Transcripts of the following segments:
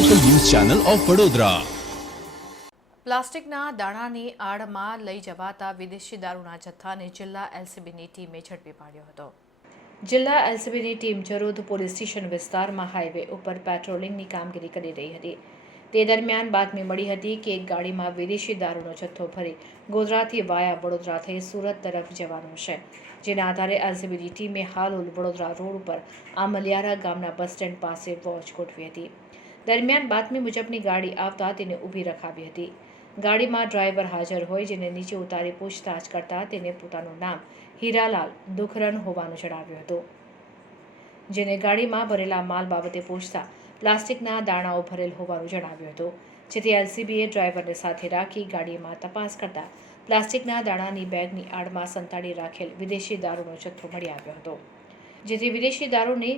Channel of Vadodara પ્લાસ્ટિકના દાણાની આડમાં લઈ જવાતા વિદેશી દારૂના જથ્થાને જિલ્લા એલસીબીની ટીમે ઝડપી પાડ્યો હતો. જિલ્લા એલસીબીની ટીમ જરોદ પોલીસ સ્ટેશન વિસ્તારમાં હાઈવે ઉપર પેટ્રોલિંગની કામગીરી કરી રહી હતી. તે દરમિયાન બાતમી મળી હતી કે એક ગાડીમાં વિદેશી દારૂનો જથ્થો ભરી ગોધરાથી વાયા વડોદરા થઈ સુરત તરફ જવાનો છે, જેના આધારે એલસીબીની ટીમે હાલોલ વડોદરા રોડ ઉપર આમલિયારા ગામના બસ સ્ટેન્ડ પાસે વોચ ગોઠવી હતી. દરમિયાન બાતમી મુજબની ગાડી આવતા તેને ઊભી રખાવી હતી. ગાડીમાં ડ્રાઈવર હાજર હોય, જેને નીચે ઉતારી પૂછતાછ કરતા તેને પોતાનું નામ હીરાલાલ દુખરન હોવાનું જણાવ્યું હતું. જેને ગાડીમાં ભરેલા માલ બાબતે પૂછતા પ્લાસ્ટિકના દાણાઓ ભરેલ હોવાનું જણાવ્યું હતું. જેથી એલસીબીએ ડ્રાઈવરને સાથે રાખી ગાડીમાં તપાસ કરતા પ્લાસ્ટિકના દાણાની બેગની આડમાં સંતાડી રાખેલ વિદેશી દારૂનો જથ્થો મળી આવ્યો હતો. જેથી વિદેશી દારૂની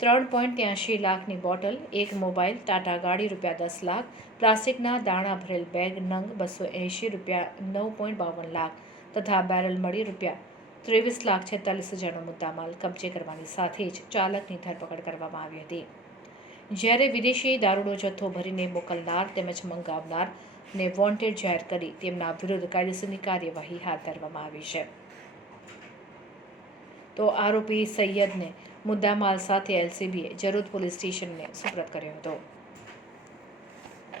ત્રણ પોઈન્ટ ત્યાંશી લાખની બોટલ, એક મોબાઈલ, ટાટા ગાડી રૂપિયા દસ લાખ, પ્લાસ્ટિકના દાણા ભરેલ બેગ નંગ બસો એંશી રૂપિયા નવ પોઈન્ટ બાવન લાખ તથા બેરલ મળી રૂપિયા ત્રેવીસ લાખ છેતાલીસ હજારનો મુદ્દામાલ કબજે કરવાની સાથે જ ચાલકની ધરપકડ કરવામાં આવી હતી. જ્યારે વિદેશી દારૂનો જથ્થો ભરીને મોકલનાર તેમજ મંગાવનાર ને વોન્ટેડ જાહેર કરી તેમના વિરુદ્ધ કાયદેસરની કાર્યવાહી હાથ ધરવામાં આવી છે. તો આરોપી સૈયદને મુદ્દામાલ સાથે એલસીબીએ જરોદ પોલીસ સ્ટેશનને સુપ્રત કર્યો હતો.